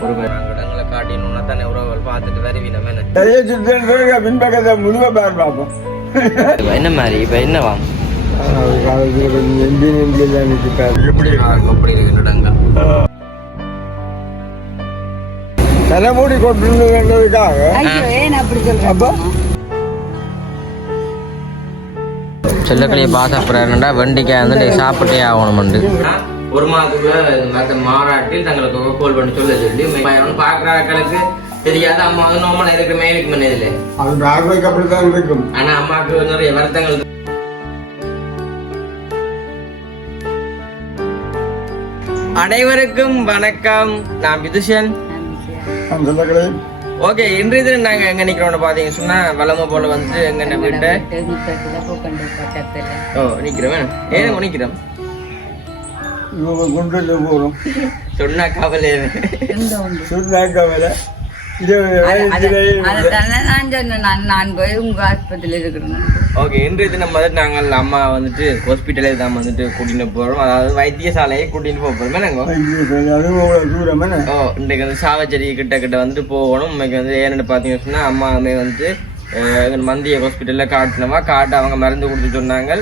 ஒரு இடங்களை காட்டினோம்னா தானே உறவுகள் பார்த்துட்டு வருவீனம் என்ன பின்பக்கத்தை முழுவ பேர் பார்ப்போம் என்ன மாதிரி? இப்போ என்னவா? தலைமுடி கொண்டு வேண்டதுக்காக அப்போ? செல்லக்கிளியை பாசப்படுறாருண்டா வெண்டிக்காய் வந்து நீ சாப்பிட்டே ஆகணும்ண்டு. ஒரு மாதத்துக்குள்ள மாறாட்டில் தங்களுக்கு கோல் பண்ணி சொல்ல சொல்லி பையன் பார்க்குற ஆட்களுக்கு தெரியாது அம்மா வந்து நோமல இருக்கிற மேலுக்கு மன இதில் அது அப்படித்தான் இருக்கும் ஆனா அம்மாவுக்கு நிறைய வருத்தங்கள் அனைவருக்கும் வணக்கம் நான் விதுஷன் ஓகே இன்றைய தினம் நாங்க எங்க நிக்கிறோம்னு பாத்தீங்க சொன்னா வளம போல வந்து எங்க நம்ம வீட்டை ஓ நிக்கிறோம் ஏன் நிக்கிறோம் நான் நான் போய் உங்க ஆஸ்பத்திரியில் இருக்கிறேன். ஓகே இன்றைய தினம் வந்து நாங்கள் அம்மா வந்துட்டு ஹாஸ்பிட்டலுக்கு தான் வந்துட்டு கூட்டிட்டு போறோம். அதாவது வைத்தியசாலையை கூட்டிட்டு போக போறோம். நாங்க அதுவும் தூரம் என்ன? ஓ இன்றைக்கு வந்து சாவச்சேரி கிட்ட கிட்ட வந்துட்டு போகணும். இன்னைக்கு வந்து ஏன்னு பார்த்தீங்கன்னு சொன்னா அம்மா மந்திய ஹாஸ்பிட்டலில் காட்டினவா காட்ட அவங்க மருந்து கொடுத்து சொன்னாங்க.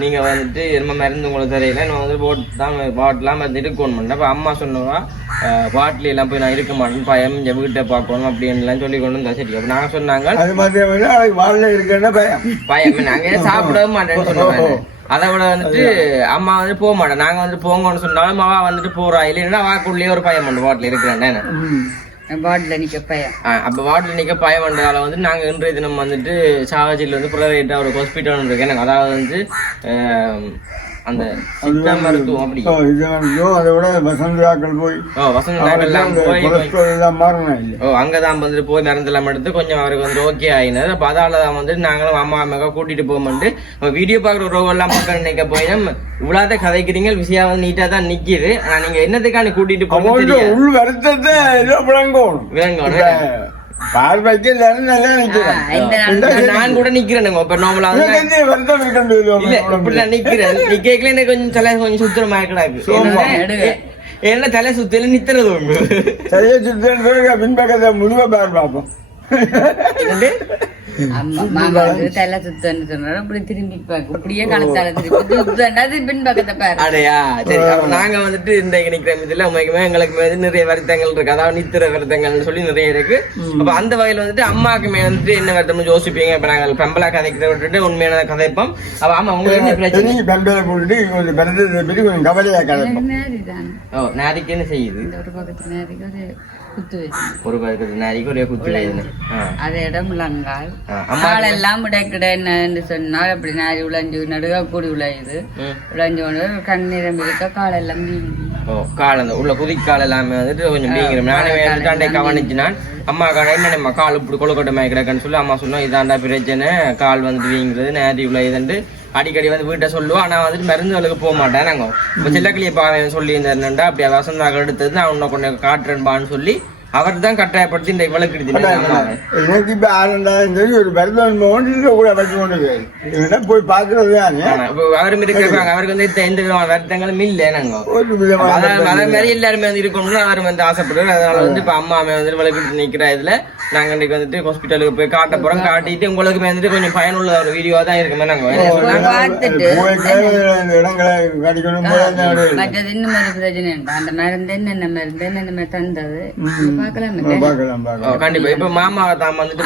நீங்கள் வந்துட்டு என்ன மருந்து உங்களுக்கு தெரியல. நான் வந்து போட் தான் பாட்டிலாம் மருந்து இருக்கணும் அப்போ அம்மா சொன்னவா பாட்டில் எல்லாம் போய் நான் இருக்க மாட்டேன் பயம் இந்த வீட்டை பார்க்கணும் அப்படின்லாம் சொல்லி கொண்டு வந்தா. சரி அப்போ நாங்கள் சொன்னாங்க. அது மாதிரி வந்து நாளைக்கு வாழ இருக்கேன்னா பயம். பயம். நாங்க ஏன் சாப்பிடவே மாட்டேன்னு சொன்னாங்க அதை விட வந்துட்டு அம்மா வந்து போக மாட்டேன். நாங்க வந்து போங்கன்னு சொன்னாலும் அவ வந்துட்டு போறா. இல்லைன்னா வாக்குள்ளேயே ஒரு பயம் பண்ணு பாட்டில் இருக்கிறேன் வார்டில் பாட்டில் நிக்க அப்போ வார்டில் நிற்க பயம் வந்ததால வந்து நாங்கள் இன்றைய தினம் வந்துட்டு சாவச்சியில் வந்து பிரைவேட்டாக ஒரு ஹாஸ்பிட்டல் இருக்கு. எனக்கு அதாவது வந்து அந்த மருத்துவம் அப்படி. இது வந்து அதை விட வசந்தாக்கள் போய் ஓ வசந்த நாங்கெல்லாம் அந்த போய் கொலஸ்ட்ரால் எல்லாம் மாறணும் இல்லை ஓ அங்கே தான் வந்துட்டு போய் மருந்தெல்லாம் எடுத்து கொஞ்சம் அவருக்கு வந்து ஓகே ஆயினது. அப்போ அதால தான் வந்துட்டு நாங்களும் அம்மா அம்மாக்கா கூட்டிட்டு போகும்போது வீடியோ பார்க்குற ரோவெல்லாம் மக்கள் நினைக்க போய் இவ்வளோத கதைக்கிறீங்க விஷயம் வந்து நீட்டாக தான் நிற்கிது ஆனால் நீங்கள் என்னத்துக்கான கூட்டிட்டு போகணும் உள் வருத்தத்தை விளங்கணும். பார்வைக்கு நான் கூட நிக்கிறேனுங்க இப்ப நார்மலா இல்ல இப்படி நான் நிக்கிறேன் நிக்கல எனக்கு கொஞ்சம் தலை கொஞ்சம் சுத்தமா கிடாக்கு. என்ன தலை சுத்தல நித்துறது உங்க? சரியா சுத்தம் பின்பக்கத்தை முழுவ பேர் பார்ப்போம் அம்மா மாமா வந்து தலை சுத்தன்னு சொன்னாரு. அப்படி திரும்பி பார்க்க இப்படியே கணத்தால திருப்பி சுத்தண்டா பின் பக்கத்தை பாரு. அடையா சரி அப்ப நாங்க வந்துட்டு இந்த நிக்கிற இதுல உண்மைக்குமே எங்களுக்கு வந்து நிறைய வருத்தங்கள் இருக்கு. அதாவது நித்திர வருத்தங்கள்னு சொல்லி நிறைய இருக்கு. அப்ப அந்த வகையில வந்துட்டு அம்மாக்குமே வந்துட்டு என்ன வருத்தம்னு யோசிப்பீங்க? இப்ப நாங்க பெம்பலா கதைக்கிறத விட்டுட்டு உண்மையான கதைப்போம். அப்ப ஆமா உங்களுக்கு என்ன பிரச்சனை? பெரிய பெம்பலை போட்டுட்டு கொஞ்சம் பிறந்ததை பற்றி கொஞ்சம் கவலையா கிடப்போம் நேரிதான். ஓ நாரிக்கு என்ன செய்யுது? இந்த ஒரு பக்கத்து நேரிக்கு ஒரு குத்து ஒரு பக்கத்து நாரிக்கு ஒரே குத்து. ஆ. அது இடம் முழங்கால் காலெல்லாம் முடைக்கிட என்னன்னு சொன்னால் அப்படி நாரி உழைஞ்சு நடுக கூடி உழையுது. உழைஞ்சு கொண்டு கண்ணீரம் இருக்க காலெல்லாம் வீங்கி. ஓ உள்ள குதிக்கால் எல்லாமே வந்துட்டு கொஞ்சம் நானே அண்டை கவனிச்சு நான் அம்மா கடை என்னம்மா கால் இப்படி கொழுக்கட்டை மயக்கிறக்கன்னு சொல்லி. அம்மா சொன்னோம் இதாண்டா பிரச்சனை. கால் வந்துட்டு வீங்குறது நேதி உள்ள இதுன்ட்டு அடிக்கடி வந்து வீட்டை சொல்லுவோம். ஆனா வந்துட்டு மருந்துகளுக்கு போக மாட்டேன் நாங்க. இப்போ சில்லக்கிளியை பாவன் சொல்லி இருந்தேன்டா அப்படி வசந்தாக எடுத்தது நான் உன்னை கொண்டு காட்டுறேன்பான்னு சொல்லி அவர் தான் கட்டாயப்படுத்தி இந்த விளக்கு எடுத்து எனக்கு இப்ப ஆனந்தாலும் சரி ஒரு வருத்தம் ஒன்று கூட வச்சு கொண்டு இல்லைன்னா போய் பார்க்கறது தானே? அவரும் இருக்கிறாங்க அவருக்கு வந்து எந்த விதமான வருத்தங்களும் இல்லை நாங்க அதே மாதிரி எல்லாருமே வந்து இருக்கணும்னு அவர் வந்து ஆசைப்படுறாரு அதனால வந்து இப்ப அம்மா அம்மா வந்து விளக்கிட்டு நிக்கிற இதுல நாங்க இன்னைக்கு வந்துட்டு ஹாஸ்பிட்டலுக்கு போய் காட்ட போறோம். காட்டிட்டு உங்களுக்கு வந்துட்டு கொஞ்சம் பயனுள்ள ஒரு வீடியோ தான் இருக்குமே. நாங்க மற்றது இன்னும் ஒரு பிரச்சனை அந்த மருந்து என்னென்ன மருந்து என்னென்ன தந்தது? கண்டிப்பா. இப்ப மாமா தான் வந்துட்டு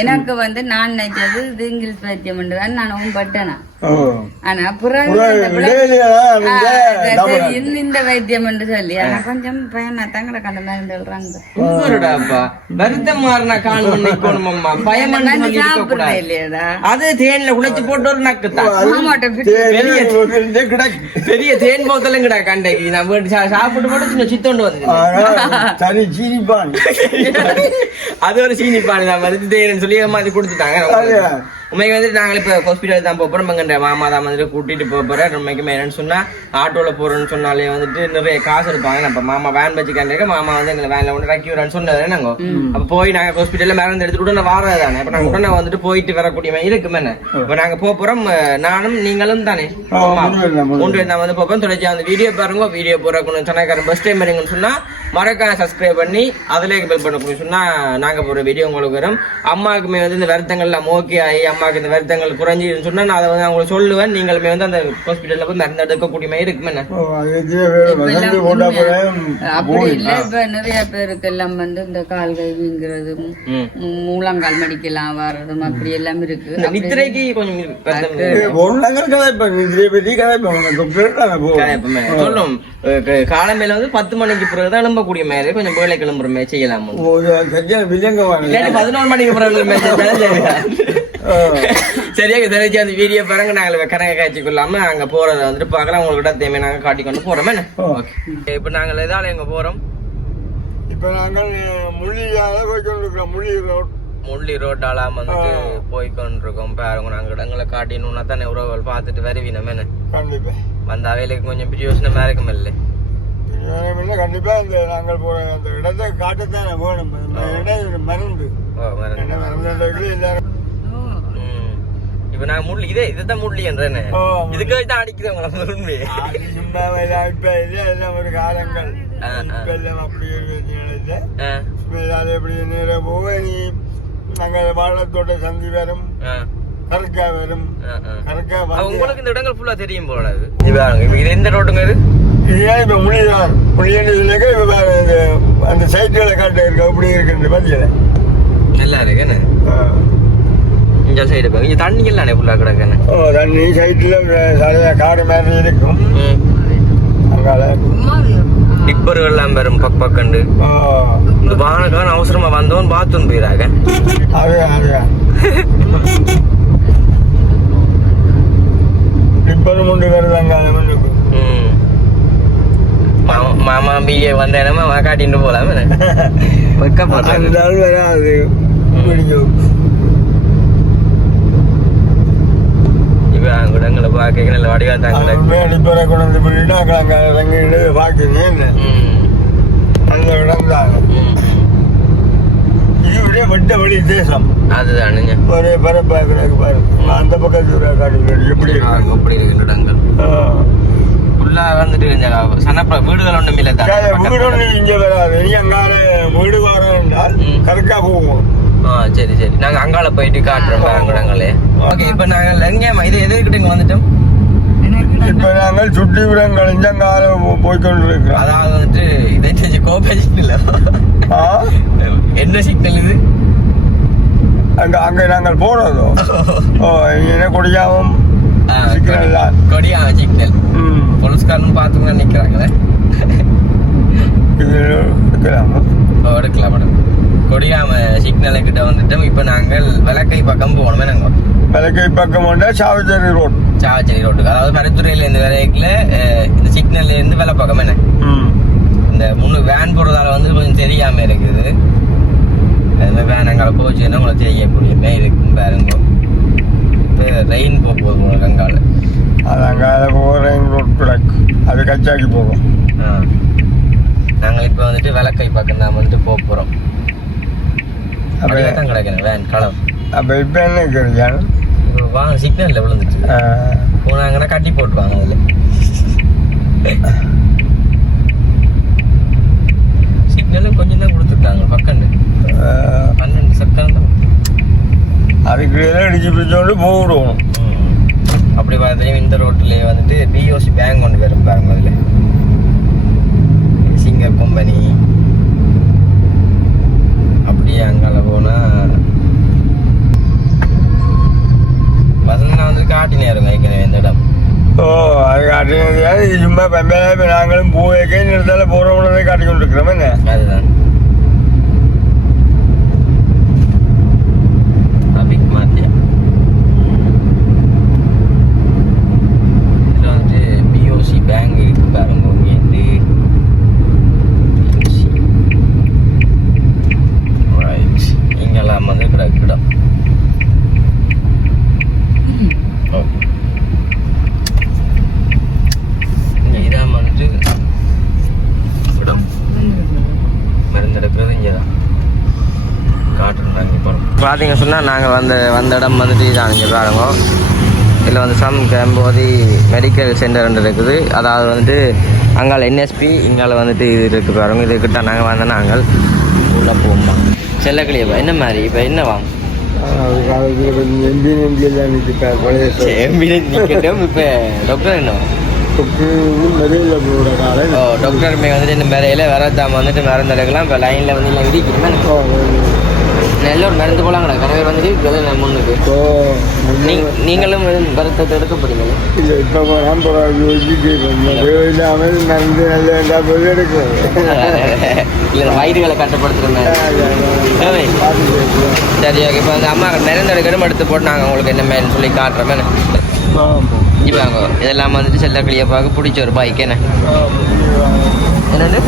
எனக்கு வந்து நான் நினைச்சது இது இங்கிலீஷ் வைத்தியம் தான் நான் பட்டேனா? ஆனா புற- இந்த வைத்தியம் என்று சொல்லி. ஆனா கொஞ்சம் பயனா தான் கிடக்கு அந்த மருந்து சொல்றாங்க. வருத்தம் மாறினா கால் நிக்கணும் அம்மா பயம் இல்லையாடா. அது தேன்ல உழைச்சு போட்டு ஒரு நக்கு. பெரிய தேன். போத்தலும் கிடா கண்டைக்கு. நான் வீட்டு சா- சாப்பிட்டு போட்டு சின்ன சித்தோண்டு வந்து சீனிப்பான். அது ஒரு சீனி பானி தான் சொல்லி மாதிரி கொடுத்துட்டாங்க. உண்மைக்கு வந்துட்டு நாங்கள் இப்போ ஹாஸ்பிட்டல் தான் போக போகிறோம் எங்கள் மாமா தான் வந்துட்டு கூட்டிட்டு போக போகிறேன் உண்மைக்கு என்னன்னு சொன்னா ஆட்டோவில் போகிறோன்னு சொன்னாலே வந்துட்டு நிறைய காசு எடுப்பாங்க. நம்ம மாமா வேன் வச்சுக்காண்டிருக்க மாமா வந்து எங்களை வேனில் வந்து இறக்கி விடுறேன்னு சொன்னது நாங்கள் அப்போ போய் நாங்கள் ஹாஸ்பிட்டலில் மருந்து எடுத்துட்டு உடனே வாரது தானே இப்போ நாங்கள் உடனே வந்துட்டு போயிட்டு வரக்கூடிய இருக்குமே இப்போ நாங்கள் போக போகிறோம் நானும் நீங்களும் தானே. மூன்று பேர் தான் வந்து போகிறோம் தொடர்ச்சி அந்த வீடியோ பாருங்க. வீடியோ போகிற கொஞ்சம் சொன்னாக்காரன் பஸ் டைம் வரீங்கன்னு சொன்னால் மறக்காம சப்ஸ்கிரைப் பண்ணி அதுல பெல் பண்ண சொன்னா நாங்க போற வீடியோ உங்களுக்கு வரும். அம்மாவுக்குமே வந்து இந்த வருத்தங்கள்லாம் ஓகே ஆகி அம்மாவுக்கு இந்த வருத்தங்கள் குறைஞ்சின்னு சொன்னா நான் அதை வந்து அவங்களுக்கு சொல்லுவேன். நீங்களுமே வந்து அந்த ஹாஸ்பிட்டல்ல போய் மருந்து எடுக்கக்கூடிய மாதிரி இருக்குமே என்ன? அப்படி இல்ல. இப்ப நிறைய பேருக்கு எல்லாம் வந்து இந்த கால் கை. மூ- மூலங்கால் மடிக்கலாம் வர்றதும் அப்படி எல்லாம் இருக்கு. இந்த நித்திரைக்கு கொஞ்சம் தானே சொல்லும். காலம்பேல வந்து பத்து மணிக்கு பிறகுதான் எழும்பக்கூடிய மாதிரி கொஞ்சம் வேலை கிளம்புற மாதிரி செய்யலாம். பதினோரு மணிக்கு பிறகு எழும்புற மாதிரி செஞ்சாலும் சரியா? சரியா தெரிஞ்சு அந்த வீடியோ பாருங்க நாங்கள் கரங்க காட்சி கொள்ளாம அங்க போறத வந்துட்டு பார்க்கலாம் உங்கள்கிட்ட தேவை நாங்க காட்டி கொண்டு போறோம். என்ன. ஓகே இப்ப நாங்கள் எதால எங்க போறோம்? இப்ப நாங்கள் மொழியால போய் கொண்டிருக்கிறோம் மொழி ரோட். முள்ளி ரோட்டாலாம் வந்துட்டு போய் கொண்டிருக்கோம் பாருங்க நாங்க இடங்களை காட்டினோம்னா தானே உறவுகள் பார்த்துட்டு வருவினோம். என்ன? கண்டிப்பா. வந்த அவைகளுக்கு கொஞ்சம் பிரியோசனமா இருக்கும் இல்லை? கண்டிப்பா இந்த நாங்கள் போற அந்த இடத்தை காட்டத்தானே வேணும் மருந்து. மருந்து. எல்லாரும். இப்ப நான் முள்ளி இதே இதுதான் முள்ளி என்றேன்னு ஓ, இதுக்கு தான் அடிக்கிறவங்கள உண்மை இப்ப இல்லை எல்லாம் ஒரு காலங்கள். இப்ப எல்லாம் அப்படி அது எப்படி நேர போக நீ நாங்கள் வாழத்தோட்ட சந்தி வரும். கருக்கா வரும். கருக்கா உங்களுக்கு இந்த இடங்கள் ஃபுல்லா தெரியும் போல இது இது எந்த ரோட்டுங்க இது? இதுதான் இப்ப மொழிதான் மொழின்னு சொல்லிக்க இப்ப அந்த சைட்டுகளை காட்ட இருக்கு அப்படி இருக்குன்ற பத்தியில நல்லா இருக்கு இங்க சைடு பாருங்க. இங்க தண்ணி எல்லாம் ஃபுல்லா கிடக்குன்னு. ஓ தண்ணி சைட்டுல காடு மாதிரி இருக்கும். அங்கால. டிப்பர்கள் எல்லாம் பெரும் பக் பக்கண்டு. இந்த வானக்கான அவசரமா வந்தவன் பாத்ரூம் போயிடாக அது அது. டிப்பரும் உண்டு வருது அங்கால முன்னுக்கு. ம். மாமா- பிஏ வந்த இடமா காட்டிட்டு போலாம் அந்த ஆள் வராது. அங்க இடங்களை பார்க்க நல்ல வடிவா தாங்க கொண்டு வந்து விட்டுட்டு அங்கே அங்கே பார்க்குது நல்ல இடம் தான். இது ஒரே வட்ட வழி தேசம். அதுதானுங்க. ஒரே பரப்பா கிடக்கு பாரு. அந்த பக்கத்து காட்டு எப்படி இருக்கு? அப்படி இருக்கின்ற இடங்கள். ஆ. ஃபுல்லா வந்துட்டு சனப்ப வீடுகள் ஒண்ணும் இல்ல வீடு ஒண்ணு இங்க வராது. நீ அங்கால வீடு வரோம் என்றால் ம். கரெக்டா போவோம். ஆ சரி சரி. நாங்க அங்கால போயிட்டு காட்டுறோம் பாருங்க இடங்களே ஓகே இப்ப நாங்க எங்க இது எது கிட்ட இங்க வந்துட்டோம்? இப்ப நாங்கள் சுற்றி விடம் கழிஞ்ச அங்கால போய் கொண்டு இருக்கிறோம் அதாவது வந்துட்டு இதை செஞ்சு கோபை சிக்னல் ஆ? என்ன சிக்னல் இது? அங்க அங்க நாங்கள் போனதோ? ஓ இங்கே கொடியாவும் ஆ, சிக்னல் தான். கொடியா சிக்னல் ம். போலீஸ்காரன் பார்த்துங்க நிக்கிறாங்களே. எடுக்கலாம்? மேடம். கொடியாம சிக்னல் கிட்ட வந்துட்டோம் இப்ப நாங்கள் விளக்கை பக்கம் போகணுமே நாங்க. விளக்கை பக்கம் வந்தா சாவிச்சேரி ரோட். சாவச்சேரி ரோட்டுக்கு. அதாவது மரத்துறையில இருந்து விலைக்குல இந்த சிக்னல்ல இருந்து வேலை பக்கம் என்ன? இந்த முன்னு வேன் போடுறதால வந்து கொஞ்சம் தெரியாம இருக்குது. அது மாதிரி வேன் அங்கால போச்சுன்னா உங்களுக்கு தெரியக்கூடிய மாதிரி இருக்கும் பாருங்க. இப்போ ரெயின் போக போகுது உங்களுக்கு அங்கால அது அங்கால போகிறேன் ரோட் கிடக்கு. அது கச்சாக்கி போகும். ஆ. நாங்கள் இப்போ வந்துட்டு விளக்கை பக்கம் தான் வந்துட்டு போக போகிறோம் அப்ப அப்படியே தான் கிடைக்கணும் வேன் கலர் அப்ப இப்ப என்ன இருக்கிறியான் வாங்க சிக்னலில் விழுந்துச்சு. போனாங்கன்னா கட்டி போட்டுருவாங்க அதில். சிக்னலும் கொஞ்சம் தான் கொடுத்துருக்காங்க பக்கண்டு பன்னெண்டு தான் அதுக்கு எல்லாம் இடிச்சு பிடிச்சோண்டு போவிடுவோம் அப்படி பார்த்தீங்கன்னா இந்த ரோட்டிலே வந்துட்டு பிஓசி பேங்க் ஒன்று வரும் பாருங்க அதில். Singer company. அப்படியே அங்கால போனால் வசந்தா வந்து காட்டினே இருக்கும் ஏற்கனவே இந்த இடம். ஓ அது காட்டினது சும்மா நாங்களும் போய் நிறுத்தால போறவங்களே காட்டி கொண்டு இருக்கிறோம் அதுதான் அபிக் மாத்தியா இதுல வந்து பிஓசி பேங்க் இருக்கு பாருங்க இங்கேருந்து BOC. Right. இங்கெல்லாம் வந்து கிடக்கு இடம் ஓ. இங்க இதான் வந்துட்டு இடம் மருந்தெடுக்கிறது இங்கே தான் காட்டுறோம் நாங்கள் இப்போ பார்த்தீங்க சொன்னால் நாங்கள் வந்த வந்த இடம் வந்துட்டு இதான் இங்கே பாருங்க. இதில் வந்து சம் கேம்போதி மெடிக்கல் சென்டர் இருக்குது. அதாவது வந்துட்டு அங்கால என்எஸ்பி இங்கால வந்துட்டு இது இருக்குது பாருங்க. இதுக்கிட்ட நாங்கள் வந்த நாங்கள். உள்ளே போகும்பா செல்லக்கிளியப்பா என்ன மாதிரி? இப்போ என்னவா இப்போ டாக்டர் என்ன? டாக்டர் வந்துட்டு இந்த மேரையில் வரதாம வந்துட்டு மருந்து எடுக்கலாம். இப்போ லைனில் வந்து இடிக்கணும் நல்ல ஒரு மருந்து போலாம் கடை கணவர் வந்துட்டு வெளில முன்னுக்கு. நீ நீங்களும் வருத்தத்தை எடுக்க போறீங்களே? இல்லை இப்போ வச்சுட்டு இல்லாமல் நடந்து நல்ல எல்லா பொருளும் எடுக்கிறது இல்லை வயிறுகளை கட்டுப்படுத்துற மாதிரி ஏய், சரி ஓகே இப்போ அந்த அம்மா மருந்து எடுக்கணும் எடுத்து போட்டாங்க. உங்களுக்கு என்ன மாதிரி சொல்லி காட்டுறேன் இவாங்க இதெல்லாம் வந்துட்டு செல்ல கிளியப்பாக்கு பிடிச்ச ஒரு பைக் என்ன? என்னது?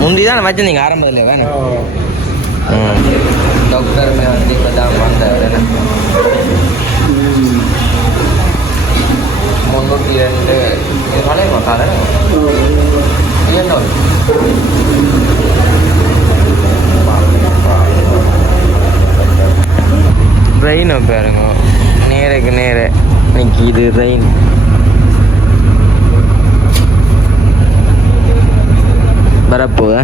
முந்தி தான் வச்சிருந்தீங்க ஆரம்பத்தில் வேணும் ம் டாக்டர் வந்து இப்போ தான் வந்தார் என்ன முந்நூற்றி ரெண்டு பழைய மக்கால என்ன ரெயினை பாருங்க நேருக்கு நேர இன்னைக்கு இது ரெயின் வரப்போகுதா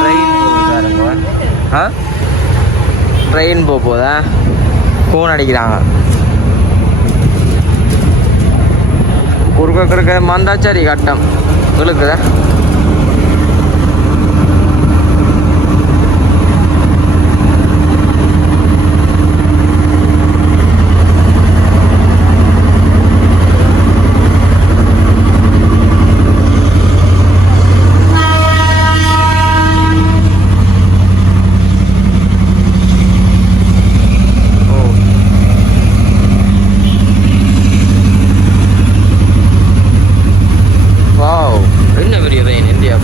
ட்ரெயின் பாருங்க ஆ ட்ரெயின் போக போதா? ஃபோன் அடிக்கிறாங்க. குறுக்க குறுக்க மந்தாச்சாரி கட்டம். இழுக்குதா ஓ வாவ் என்ன பெரிய ரெயின் இந்தியா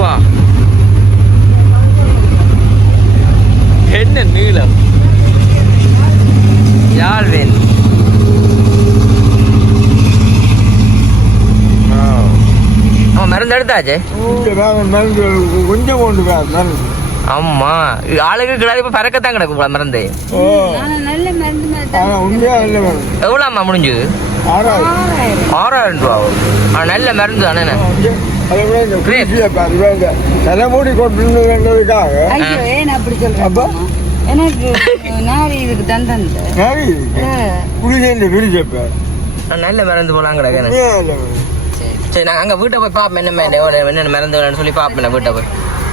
வா என்ன நீளம் யார் வேன் அவன் மருந்து எடுத்தாச்சே கொஞ்சம் கொண்டு ஆமா ஆளுக்கு கிடாது இப்ப பறக்கத்தான் கிடக்கும் போல மருந்து ஓ. ஆனா நல்ல மருந்து மாதிரி தான். ஆனால் உண்மையாக இல்லை மருந்து எவ்வளோ அம்மா முடிஞ்சது ஆறாயிரம். ரூபா நல்ல மருந்து தானே தலைமுடி கொண்டுன்றதுக்காக ஐயோ ஏன் அப்படி அப்போ? சொல்றேன் எனக்கு நாரி இதுக்கு தந்தேன் சரி குடிசை இந்த பிரிச்சப்ப நல்ல மருந்து போலாம் கிடக்கு சரி நாங்கள் அங்கே வீட்டை போய் பார்ப்போம் என்ன என்ன என்னென்ன மருந்து வேணும்னு சொல்லி பார்ப்பேன் வீட்டை போய்.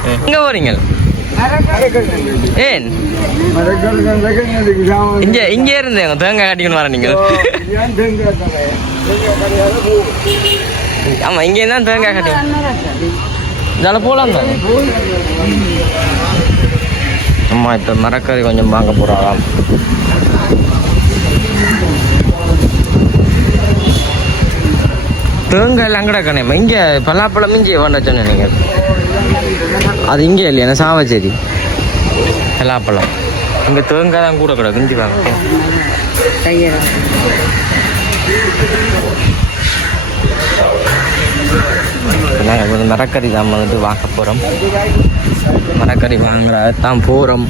ம். போகிறீங்க ஏன்? இங்க இங்கே இருந்து தேங்காய் காட்டிக்கணும் வர நீங்க. ஆமா இங்கே தான் தேங்காய் காட்டி. இதால போலாம் தான். அம்மா இப்போ மரக்கறி கொஞ்சம் வாங்க போறாளாம். தேங்காய் எல்லாம் கூட கணேம்மா இங்கே பலாப்பழம் இங்கே வேண்ட சொன்னேன் நீங்கள் அது இங்கே இல்லையா? சாவச்சேரி பலாப்பழம் இங்கே தேங்காய் தான் கூட கிடக்கு. இஞ்சி வாங்க. வந்து மரக்கறி தான் வந்துட்டு வாங்க போகிறோம் மரக்கறி வாங்குற தான் போகிறோம்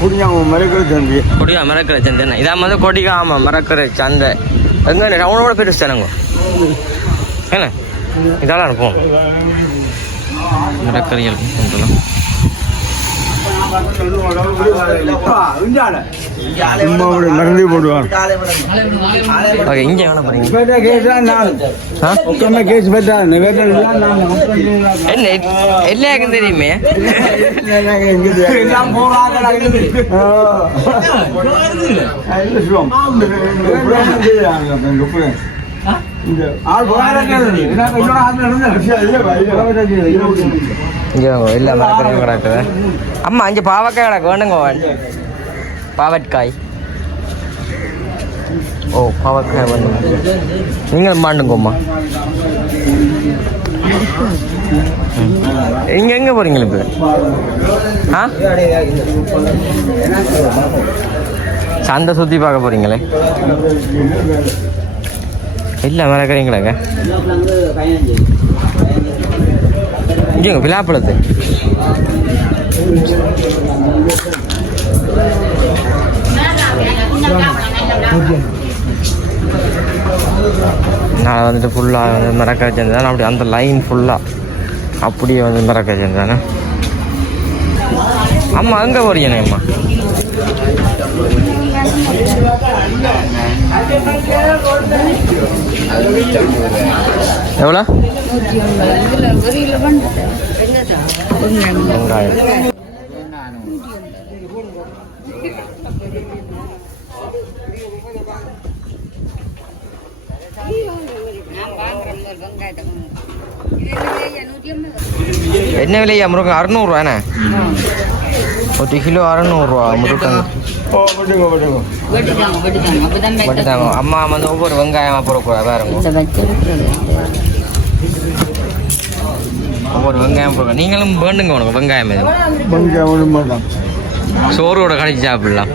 கொடியா மரக்கரை சந்தை இதான் வந்து கொடிகா ஆமாம் மரக்கரை சந்தை. எங்கே டவுனோட பெருசு தானங்க என்ன? இதெல்லாம் இருக்கும் நடக்கறியல் கொண்டுலாம் மறந்து போடுவான் ஓகே இங்கே எவ்வளோ போகிறீங்க ஆ? கேஸ் பெற்றா என்ன எல்லாருக்கும் தெரியுமே இங்கே எல்லா மரக்கறியும் கிடக்குது அம்மா அஞ்சு பாவக்காய் கிடக்கு வேணுங்க பாவற்காய் ஓ பாவக்காய் வேணும் நீங்களும் மாண்டுங்கம்மா இங்க எங்க போறீங்க இப்போ? ஆ? சந்தை சுத்தி பார்க்க போறீங்களே. இல்ல மறக்கிறீங்களாங்க? இங்கே விழாப்பழத்து நான் வந்துட்டு ஃபுல்லாக வந்து மிரக்க வச்சிருந்தேன். அப்படி அந்த லைன் ஃபுல்லாக அப்படியே வந்து மிரக்க வச்சிருந்தானே. அம்மா அங்கே போறீங்கண்ணே அம்மா? எவ்வளோ? வெங்காயம் என்ன விலையா முருகன்? அறநூறுவாண்ணே ஒரு கிலோ அறநூறுவா அப்பதான் பட்டுதாங்க அம்மா வந்து ஒவ்வொரு வெங்காயமாக போடக்கூடாது எடுக்கிறது ஒவ்வொரு வெங்காயம் போடுங்க நீங்களும் வேண்டுங்க உனக்கு வெங்காயம் மாட்டோம் சோறோட கடைச்சி சாப்பிடலாம்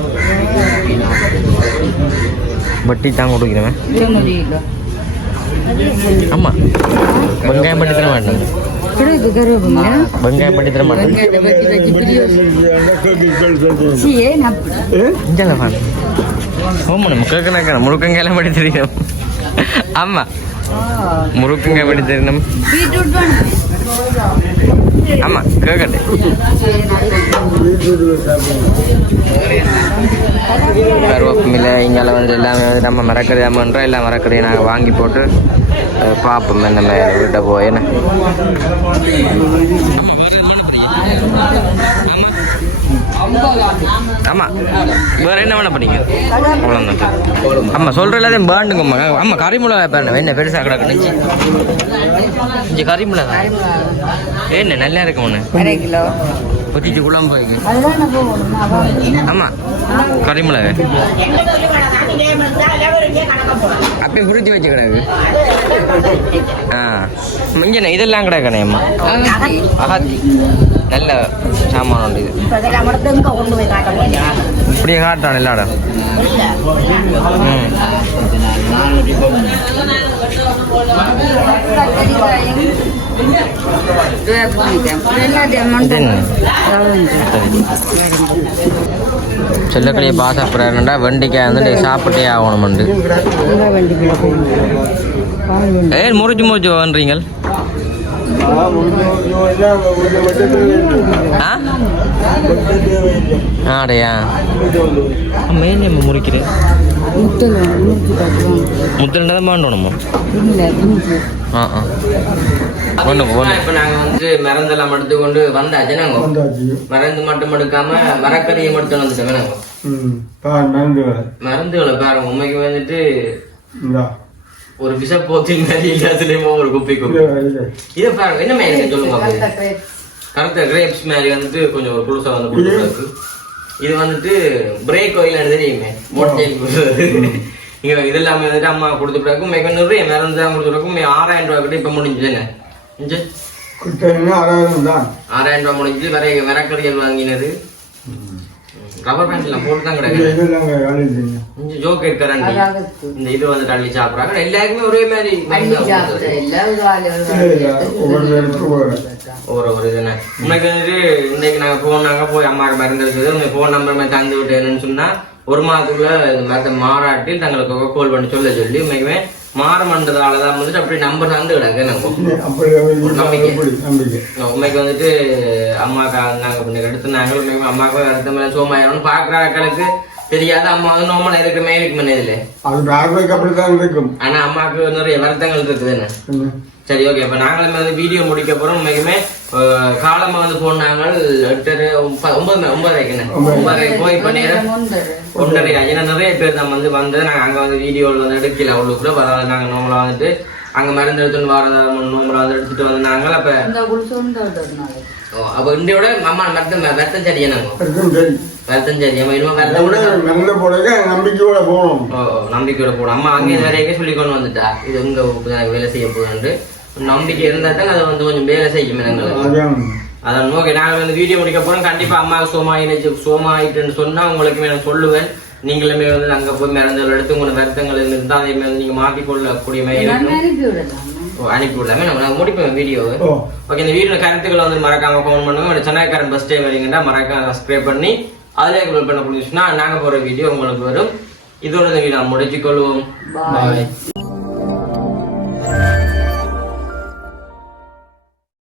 பட்டி தான் கொடுக்குறேன் ஆமாம் வெங்காயம் பட்டி தர மாட்டேன் கிடக்கு கருவேப்பிலை. வெங்காயம் பட்டி தர மாட்டேன். முருக்கங்காயெல்லாம் படி தெரியணும் ஆமாம் முருக்கங்காய் படி தெரியணும் பீட்ரூட் வேணும் ஆமாம் கேட்கட்டு கருவேப்பிலை இங்கால வந்து எல்லாமே வந்து நம்ம மறக்கிறது அம்மன்றோம் எல்லாம் மரக்கறியும் நாங்கள் வாங்கி போட்டு பார்ப்போம். இந்த மாதிரி வீட்டை போய் என்ன? ஆமாம் வேறு என்ன பண்ண போறீங்க அவ்வளோதான் ஆமாம் சொல்கிற எல்லாத்தையும் பேண்டுங்கம்மா ஆமாம் கறிமுளை பேரணும் என்ன பெருசாக கிடக்கு. இஞ்சி கறிமுளை என்ன நல்லா இருக்கும் ஒன்று அரை கிலோ. கொத்திச்சு குழம்பு ஆமாம் கறிமிளகு அப்படியே புரிஞ்சு வச்சு கிடக்கு ஆ. இங்கே இதெல்லாம் கிடக்கணே அம்மா. அகத்தி. நல்ல சாமான் உண்டு இது. இப்படியே காட்டான் எல்லா இடம் ம்? செல்லக்கடியை பாச சாப்பிட்றாருண்டா வெண்டிக்காய் வந்து நீ சாப்பிட்டே ஆகணும்ண்டு. ஏன் முறிச்சு முறிச்சு பண்ணுறீங்க ஆ? ஆடையா? மெயின் நம்ம முறிக்கிறேன். முத்தல் தான் பாண்டணுமா ஆ ஆ. ஒன்று இப்போ நாங்கள் வந்து மருந்தெல்லாம் எடுத்துக்கொண்டு வந்தாச்சு நாங்கள் மருந்து மட்டும் எடுக்காம மரக்கறியை மட்டும் வந்துட்டோம் நாங்கள் ம் பார் நன்றி மருந்துகளை பாருங்க உண்மைக்கு வந்துட்டு இந்தா. ஒரு விஷ போத்தின் மாதிரி எல்லாத்துலேயுமே ஒரு குப்பி குப்பி. இதை பாருங்க என்ன மாதிரி சொல்லுங்க. கருத்த கிரேப்ஸ் மாதிரி வந்துட்டு கொஞ்சம் ஒரு புதுசா வந்து கொடுத்துருக்கு இது வந்துட்டு பிரேக் ஆயில் தெரியுமே மோட்டர் இங்க இது எல்லாமே வந்துட்டு அம்மா கொடுத்துட்டாக்கும் மிக நிறைய மருந்து தான் கொடுத்துருக்கும் ஆறாயிரம் ரூபா கிட்ட இப்ப முடிஞ்சுதுங்க அறாயிரம் தான். ஆறாயிரம் ரூபா முடிஞ்சு வேற மரக்கறிகள் வாங்கினது. ரப்பர் பேண்ட் எல்லாம் போட்டு தான் இஞ்சி ஜோக் இருக்கிறாண்டி இந்த இது வந்து அள்ளி சாப்பிட்றாங்க. எல்லாருக்குமே ஒரே மாதிரி ஒரு ஒரு இதுன்னு உனக்கு வந்துட்டு இன்னைக்கு நாங்க போனாங்க போய் அம்மாவுக்கு மருந்து உங்க ஃபோன் நம்பர் மாதிரி தந்து விட்டேன்னு சொன்னா ஒரு மாதத்துக்குள்ள இந்த மருந்தை மாறாட்டி தங்களுக்கு கால் பண்ணி சொல்ல சொல்லி உண்மைக்குமே மாறமன்றதால தான் வந்துட்டு அப்படி நம்பர் தந்து கிடக்கு நம்பிக்கை. உண்மைக்கு வந்துட்டு அம்மாக்கா நாங்க கொஞ்சம் எடுத்து நாங்களும் உண்மைக்குமே அம்மாவுக்கு அடுத்த மேல சோமாயிரம் பாக்குற ஆட்களுக்கு தெரியாத அம்மா வந்து நோமலா இருக்கு மேலுக்கு மனதில்லை அது பார்வைக்கு அப்படித்தான் இருக்கும். ஆனா அம்மாவுக்கு நிறைய வருத்தங்கள் இருக்குதுன்னு என்ன? சரி ஓகே இப்போ நாங்களும் வந்து வீடியோ முடிக்க போறோம். உண்மைக்குமே அஹ், காலமா வந்து போனாங்க எட்டரை ஒன்ப- ஒன்பது மணி- ஒன்பதரைக்கு. போய் இப்போ நேரம் ஒன்றரை ஏன்னா நிறைய பேர் நம்ம வந்து வந்து நாங்கள் அங்கே வந்து வீடியோவில் வந்து எடுக்கல அவ்வளோக்குள்ள அதாவது நாங்கள் நோம்பலாக வந்துட்டு அங்கே மருந்து எடுத்துன்னு வர நோம்பலாக வந்து எடுத்துட்டு வந்து நாங்கள் அப்போ அப்போ இண்டியோட அம்மா மருத்துவ வருத்தம் சரியா நாங்கள் வருத்தம் சரி. நம்ம வருத்தம் கூட நல்ல நம்பிக்கையோட போகணும். ஓ, ஓ, நம்பிக்கையோட அம்மா அங்கே இது வரைக்கும் சொல்லி கொண்டு வந்துட்டா. இது உங்க வேலை செய்ய போகுதுன்ட்டு. நம்பிக்கை இருந்தா தான் அதை வந்து கொஞ்சம் வேலை செய்யும் எங்களுக்கு அதான். ஓகே நாங்கள் வந்து வீடியோ முடிக்க போறோம். கண்டிப்பா அம்மா சோமாயினுச்சு சோமாயிட்டுன்னு சொன்னா உங்களுக்கு நான் சொல்லுவேன். நீங்களுமே வந்து அங்க போய் மருந்துகள் எடுத்து உங்களோட வருத்தங்கள் இருந்தா அதே மாதிரி நீங்க மாற்றிக்கொள்ளக்கூடிய மாதிரி அனுப்பி விடலாமே? நம்ம நாங்க முடிப்போம் வீடியோ. ஓகே இந்த வீடியோ கருத்துக்களை வந்து மறக்காம கமெண்ட் பண்ணுங்க. உங்க சென்னைக்காரன் பஸ் டைம் வரீங்கன்னா மறக்காம சப்ஸ்கிரைப் பண்ணி அதிலே குரல் பண்ண பிடிச்சுன்னா நாங்க போற வீடியோ உங்களுக்கு வரும். இதோட இந்த வீடியோ முடிச்சுக்கொள்வோம். Bye. பாய்